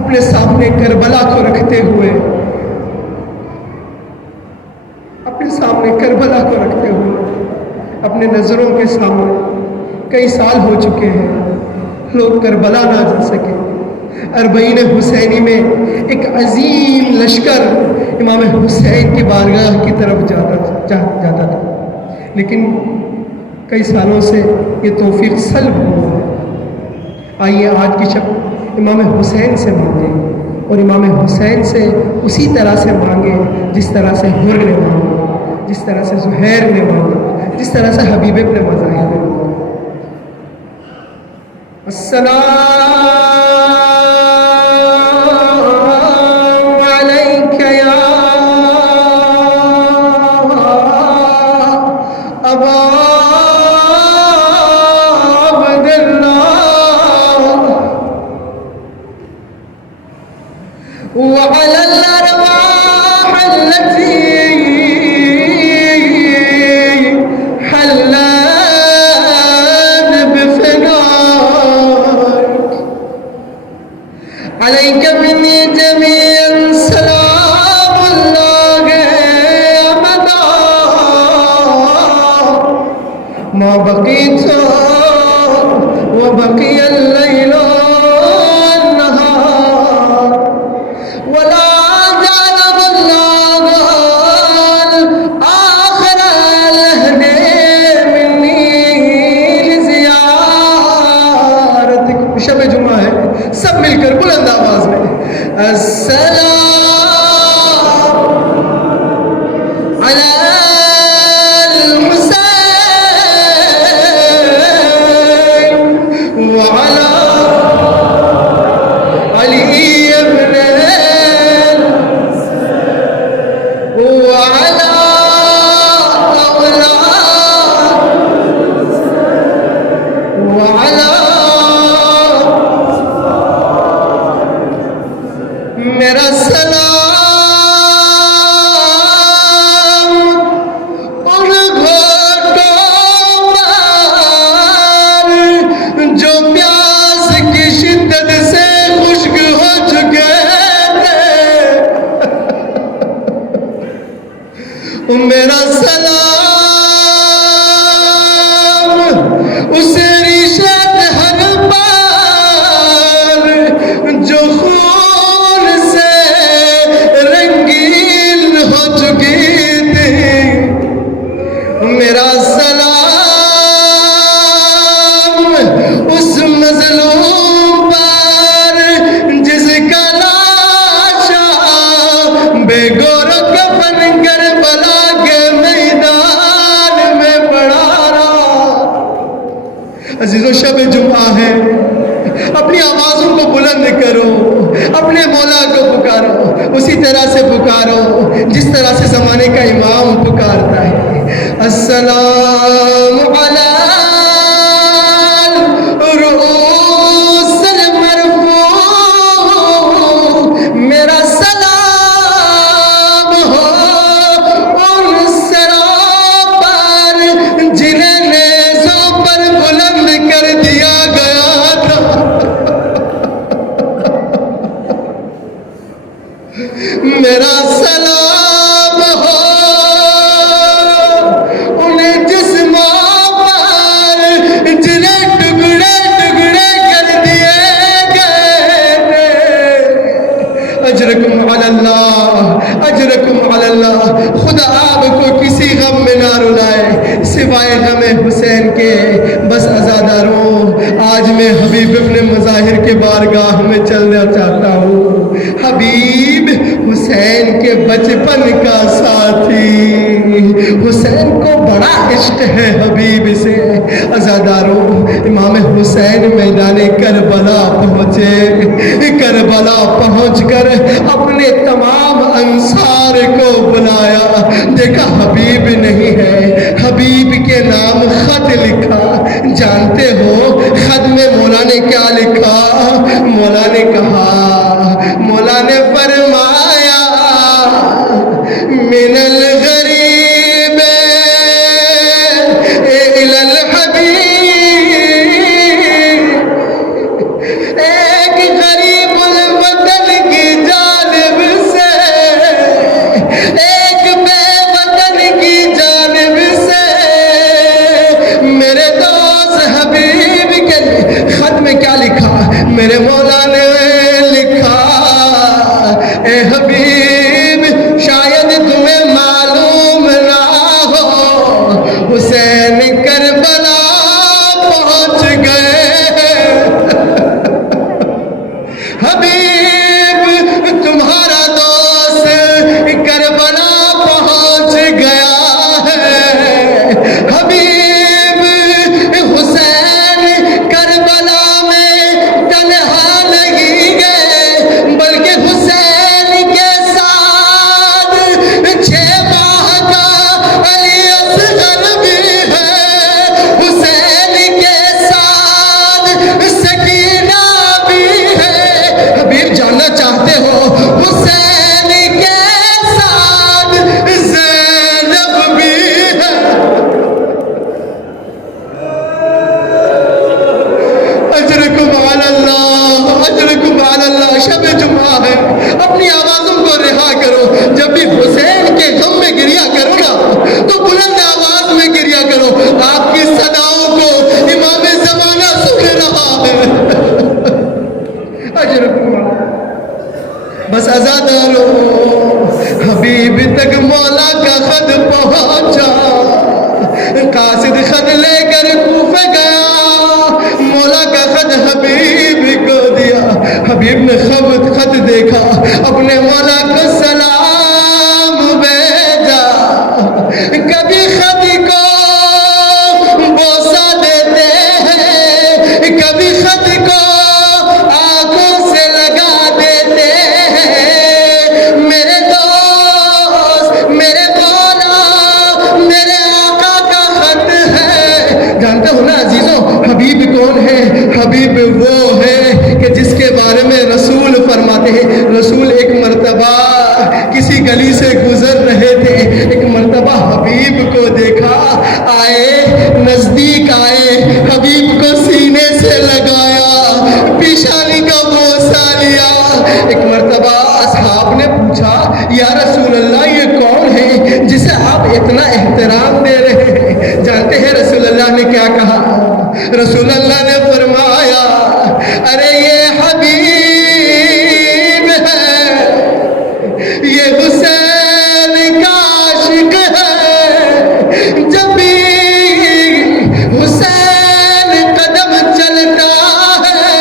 اپنے سامنے کربلا کو رکھتے ہوئے، اپنے سامنے کربلا کو رکھتے ہوئے، اپنے نظروں کے سامنے کئی سال ہو چکے ہیں، لوگ کربلا نہ جا سکے. اربعین حسینی میں ایک عظیم لشکر امام حسین کی بارگاہ کی طرف جاتا تھا، لیکن کئی سالوں سے یہ توفیق سلب ہوا ہے. آئیے آج کی شب امام حسین سے مانگیں، اور امام حسین سے اسی طرح سے مانگیں جس طرح سے حر نے مانگا، جس طرح سے زہیر نے مانگا، جس طرح سے حبیب ابن مظاہر نے مانگا. السلام علیک یا ابا وعلى الأرواح التي حلت بفنائك، عليك مني جميعا سلام الله أبدا ما بقيت وبقي الليل والنهار. السلام علی الحسین وعلی علی ابن وعلی میرا سلام ان گھوٹوں پر جو پیاس کی شدت سے خشک ہو چکے تھے، میرا سلام اس ریشت ہر پر جو خون سے رنگین ہو چکی تھی، میرا سلام اس مظلوم پر جس کا لاشا بے گور کفن کربلا کے میدان میں پڑا رہا۔ عزیزو، شب جمعہ ہے، اپنی آوازوں کو بلند کرو، اپنے مولا کو پکارو، اسی طرح سے پکارو جس طرح سے زمانے کا امام پکارتا ہے۔ السلام علی رؤوس المرفوع، میرا سلام ہو ان سروں پر جنہیں نیزوں پر بلند کر دیا گیا تھا۔ میرا سلام ہو انہیں جسموں پر جنہیں ٹکڑے ٹکڑے کر دیے گئے تھے۔ اجرکم علی اللہ، اجرکم علی اللہ۔ خدا آپ کو کسی غم میں نہ رلائے سوائے غم حسین کے۔ بس عزاداروں، آج میں حبیب ابن مظاہر کے بارگاہ میں چلنا چاہتا ہوں۔ حبیب حسین کے بچپن کا ساتھی، حسین کو بڑا عشق ہے حبیب سے۔ عزاداروں، امام حسین میدان کربلا پہنچے، کربلا پہنچ کر اپنے تمام انصار کو بلایا، دیکھا حبیب نہیں ہے، حبیب کے نام خط لکھا۔ جانتے ہو خط میں مولا نے کیا لکھا؟ مولا نے کہا، مولا نے فرمایا من الغریب الی الحبیب، ایک غریب الوطن کی جانب سے، ایک بے وطن کی جانب سے میرے دوست حبیب کے خط میں کیا لکھا؟ میرے مولا نے لکھا، اے حبیب شاید تمہیں معلوم نہ ہو، حسین کربلا پہنچ گئے۔ حبیب تمہارا دوست کربلا پہنچ گیا ہے۔ حبیب حسین کربلا میں تنہا نہیں گئے، بلکہ حسین کے ساتھ 6 ماہ کا علی اصغر بھی ہے، حسین کے ساتھ سکینہ بھی ہے۔ حبیب جاننا چاہتے ہو حسین کے ساتھ زینب بھی ہے۔ اجرکم علی اللہ، اجرکم علی اللہ۔ شب جمعہ ہے، اپنی آوازوں کو رہا کرو۔ جب بھی حسین کے غم میں گریا کرو نا تو بلند آواز میں گریا کرو، آپ کی صداؤں کو امام زمانہ سن رہا ہے۔ اجرکم علی اللہ۔ بس عزاداروں، حبیب تک مولا کا خط پہنچا، قاصد خط لے کر کوفہ گیا، مولا کا خط حبیب کو دیا۔ حبیب نے خط دیکھا دیکھا اپنے مولا کو سلام بھیجا، کبھی خط کو بوسہ دیتے ہیں، کبھی خط کو آنکھوں سے لگا دیتے ہیں، میرے دوست میرے مولا میرے آقا کا خط ہے۔ جانتے ہو نا عزیزوں حبیب کون ہے؟ حبیب وہ ہے کہ جس کے بارے میں رسول فرماتے ہیں، رسول ایک مرتبہ کسی گلی سے گزر رہے تھے، ایک مرتبہ حبیب کو دیکھا، آئے نزدیک آئے، حبیب کو سینے سے لگایا، پیشانی کا بوسہ لیا۔ ایک مرتبہ اصحاب نے پوچھا یا رسول اللہ یہ کون ہے جسے آپ اتنا احترام دے رہے ہیں؟ جانتے ہیں رسول اللہ نے کیا کہا؟ رسول اللہ نے فرمایا ارے یہ حبیب ہے، یہ حسین کا عاشق ہے، جب بھی حسین قدم چلتا ہے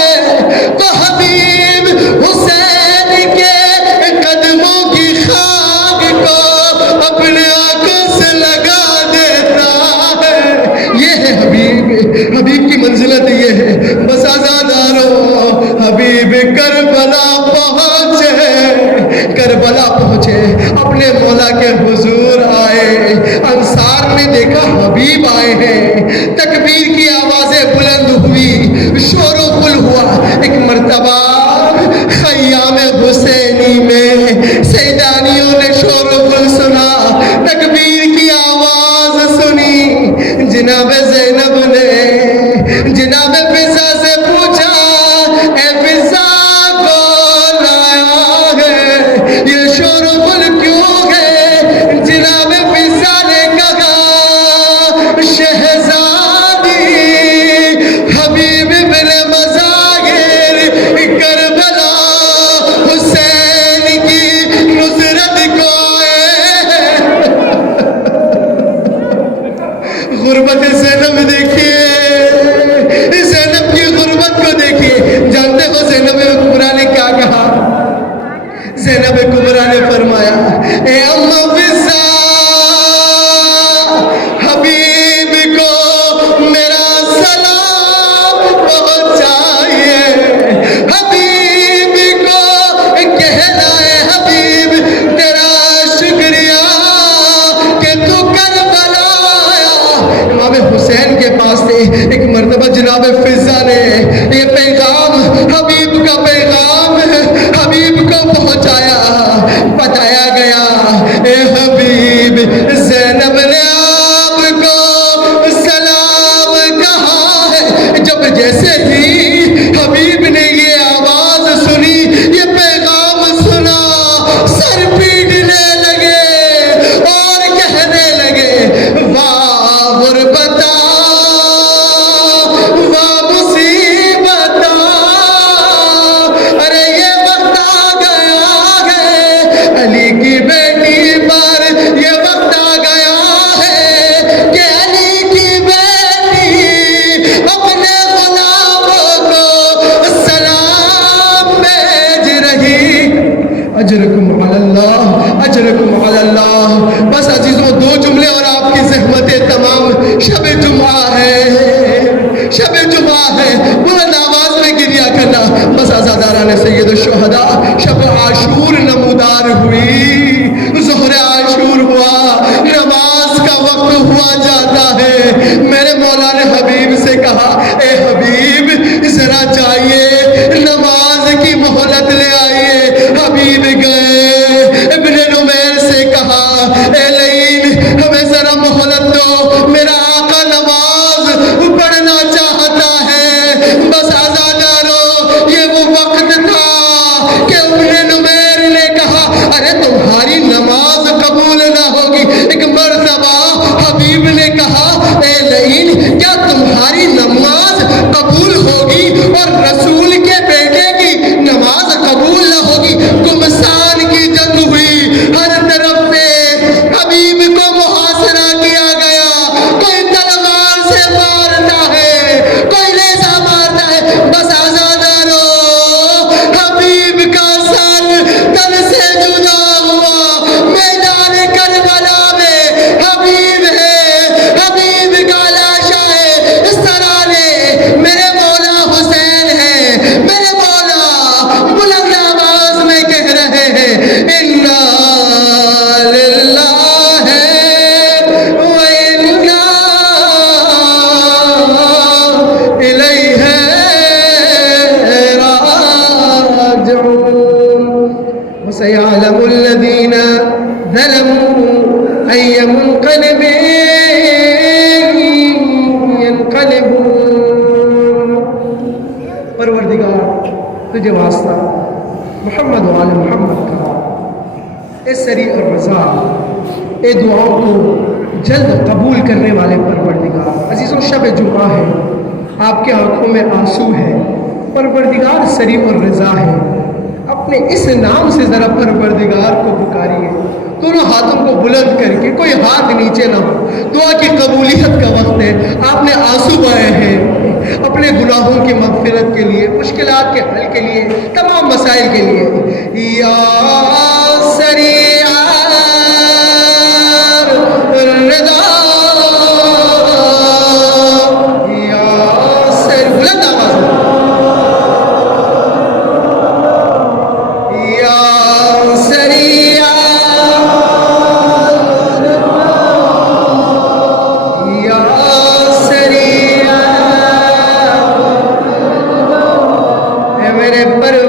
تو حبیب حسین کے قدموں کی خاک کو اپنے آنکھوں سے لگا دیتا ہے۔ یہ ہے حبیب، حبیب کی منزلت یہ ہے۔ بس آزادارو حبیب کربلا پہنچے، اپنے مولا کے حضور آئے، انصار نے دیکھا حبیب آئے ہیں، تکبیر کی آوازیں بلند ہوئی، شور و غل ہوا۔ ایک مرتبہ خیام حسینی میں سیدانیوں نے شور و غل سنا، تکبیر کی آواز سنی، جناب زینب نے جناب فضا سے پوچھا اے فضا کون آیا ہے، یہ شور و غل کیوں ہے؟ جناب فضا نے کہا شہزادی حبیب بن مظاہر کربلا حسین کی نصرت کو آئے۔ غربت زینب دیکھیے، زینب کی غربت کو دیکھیے۔ جانتے ہو زینب کبریٰ نے کیا کہا؟ زینب کبریٰ نے فرمایا اے اماں فضا حبیب کو میرا سلام پہنچائیے، حبیب کو کہنا ہے حبیب تیرا شکریہ کہ تو کربلا آیا۔ امام حسین کے پاس تھے، ایک مرتبہ جناب فضا نے یہ پیغام حبیب کا پیغام حبیب کو پہنچایا، بتایا گیا اے حبیب زینب نے آپ کو سلام کہا ہے۔ جب جیسے ہی حبیب نے یہ آواز سنی، یہ پیغام سنا، سر پیٹنے لگے اور کہنے لگے واہ غربتا واہ مصیبتا، ارے یہ وقت آ گیا ہے علی کی بیٹی پر، یہ وقت آ گیا ہے کہ علی کی بیٹی اپنے غلاموں کو سلام بھیج رہی۔ اجرکم علی اللہ، اجرکم علی اللہ۔ بس عزیزوں دو جملے اور آپ کی زحمتیں تمام۔ شب جمعہ ہے، شب جمعہ ہے، بلند آواز میں گریا کرنا۔ بس آزاداران سید الشہداء شب عاشور نمودار ہوئی، ظہر عاشور ہوا، نماز کا وقت ہوا جاتا ہے۔ میرے مولا نے حبیب سے کہا اے حبیب ذرا جائیے نماز کی مہلت لے آئیے۔ حبیب گئے، ابن نمیر سے کہا اے لئین ہمیں ذرا مہلت دو، میرا آقا نماز پڑھنا چاہتا ہے۔ بس آزادارو یہ وہ وقت تھا کہ ابن نمیر نے کہا ارے تمہاری نماز قبول نہ ہوگی۔ ایک مرتبہ حبیب نے کہا اے لئین کیا تمہاری نماز قبول ہوگی اور رسول کے بیٹے کی نماز قبول جدا ہوا میدان کربلا میں حبیب ہے، حبیب کا لاشا ہے، اس طرح نے میرے مولا حسین ہے، میرے مولا بلند آواز میں کہہ رہے ہیں انا للہ و انا الیہ وسيعلم الذين ظلموا أي منقلب ينقلبون۔ پروردگار تجھے واسطہ محمد و آل محمد کا اے سری اور رضا، اے دعاؤں کو جلد قبول کرنے والے پروردگار۔ عزیزوں، شب جمعہ ہے، آپ کے آنکھوں میں آنسو ہے، پروردگار سری اور رضا ہے، اپنے اس نام سے ذرا پروردگار کو پکاریے، دونوں ہاتھوں کو بلند کر کے، کوئی ہاتھ نیچے نہ ہو۔ دعا کی قبولیت کا وقت ہے، آپ نے آنسو بہائے ہیں اپنے گناہوں کی مغفرت کے لیے، مشکلات کے حل کے لیے، تمام مسائل کے لیے۔ یا سریع الرضا، یا سریع،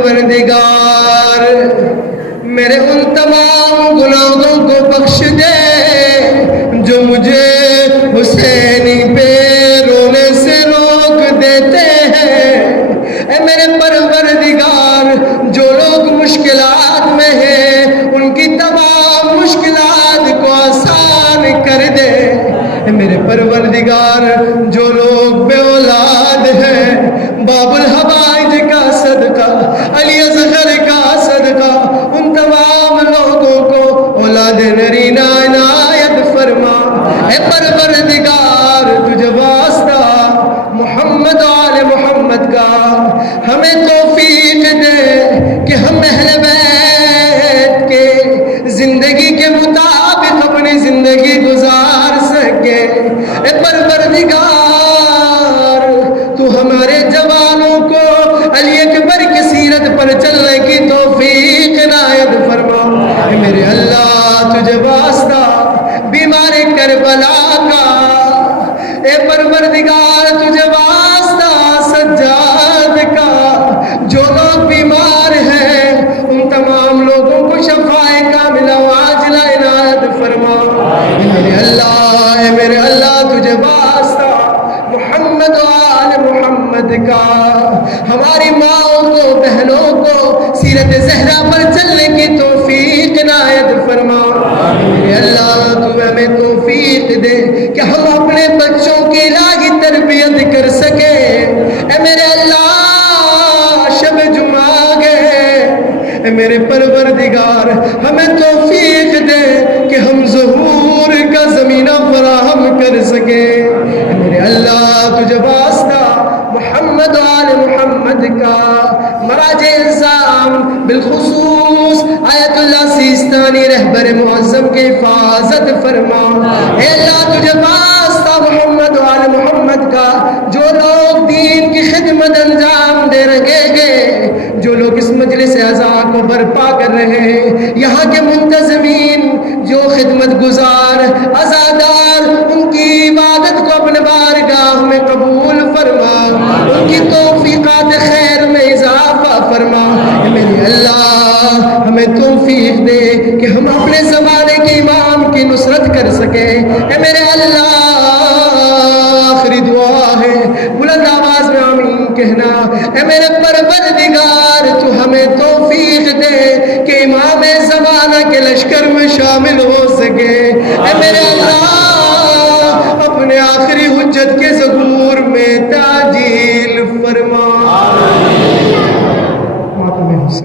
بلند آواز میں، میرے ان تمام گناہوں کو بخش دے جو مجھے حسینی پہ رونے سے روک دیتے ہیں۔ اے میرے پروردگار، جو لوگ مشکلات میں ہیں ان کی تمام مشکلات کو آسان کر دے۔ اے میرے پروردگار، جو لوگ بے اولاد ہیں، باب الحوائج کا صدقہ، علی اصغر کا صدقہ، ان تمام لوگوں کو اولاد نرینہ عنایت فرما۔ اے پروردگار، تجھے واسطہ محمد و آل محمد کا ہمیں توفیق دے کہ ہم اہل بیت کے زندگی کے مطابق اپنی زندگی گزار سکے۔ اے پروردگار، تو ہمارے جوانوں کو علی اکبر کی سیرت پر چلنے کی توفیق عنایت فرما۔ اے میرے اللہ، تجھے واسطہ بیمار کربلا کا، اے پروردگار تجھے واسطہ سجاد کا، جو لوگ بیمار ہیں ان تمام لوگوں کو شفائے کاملہ عاجلہ عنایت فرما۔ اے میرے اللہ، اے میرے اللہ، تجھے واسطہ محمد و آل محمد کا ہماری ماؤں کو، بہنوں کو سیرت زہرا پر چلنے کی توفیق عنایت فرما۔ میرے اللہ، تو ہمیں توفیق دے کہ ہم اپنے بچوں کی الہی تربیت کر سکیں۔ اے میرے اللہ، شب جمعہ گئے، اے میرے پروردگار ہمیں توفیق دے کہ ہم ظہور کا زمینہ فراہم کر سکیں۔ اے میرے اللہ، تجھے واسطہ محمد و آل محمد کا مراجع الزام بالخصوص آیت اللہ سیستانی رہبر معظم کی حفاظت فرما۔ اے اللہ، تجھے واسطہ محمد و آل محمد کا جو لوگ دین کی خدمت انجام دے رہے گے، جو لوگ اس مجلس اعزاء کو برپا کر رہے ہیں، یہاں کے منتظمین جو خدمت گزار عزادار، ان کی عبادت کو اپنے بارگاہ میں قبول فرما، ان کی توفیقات خیر میں اضافہ فرما۔ اے میرے اللہ، ہمیں توفیق دے کہ ہم اپنے زمانے کے امام کی نصرت کر سکیں۔ اے میرے اللہ، آخری دعا ہے، بلند آواز میں آمین کہنا۔ اے میرے پروردگار، تو ہمیں توفیق دے کہ امام زمانہ کے لشکر میں شامل ہو سکے۔ اے میرے اللہ،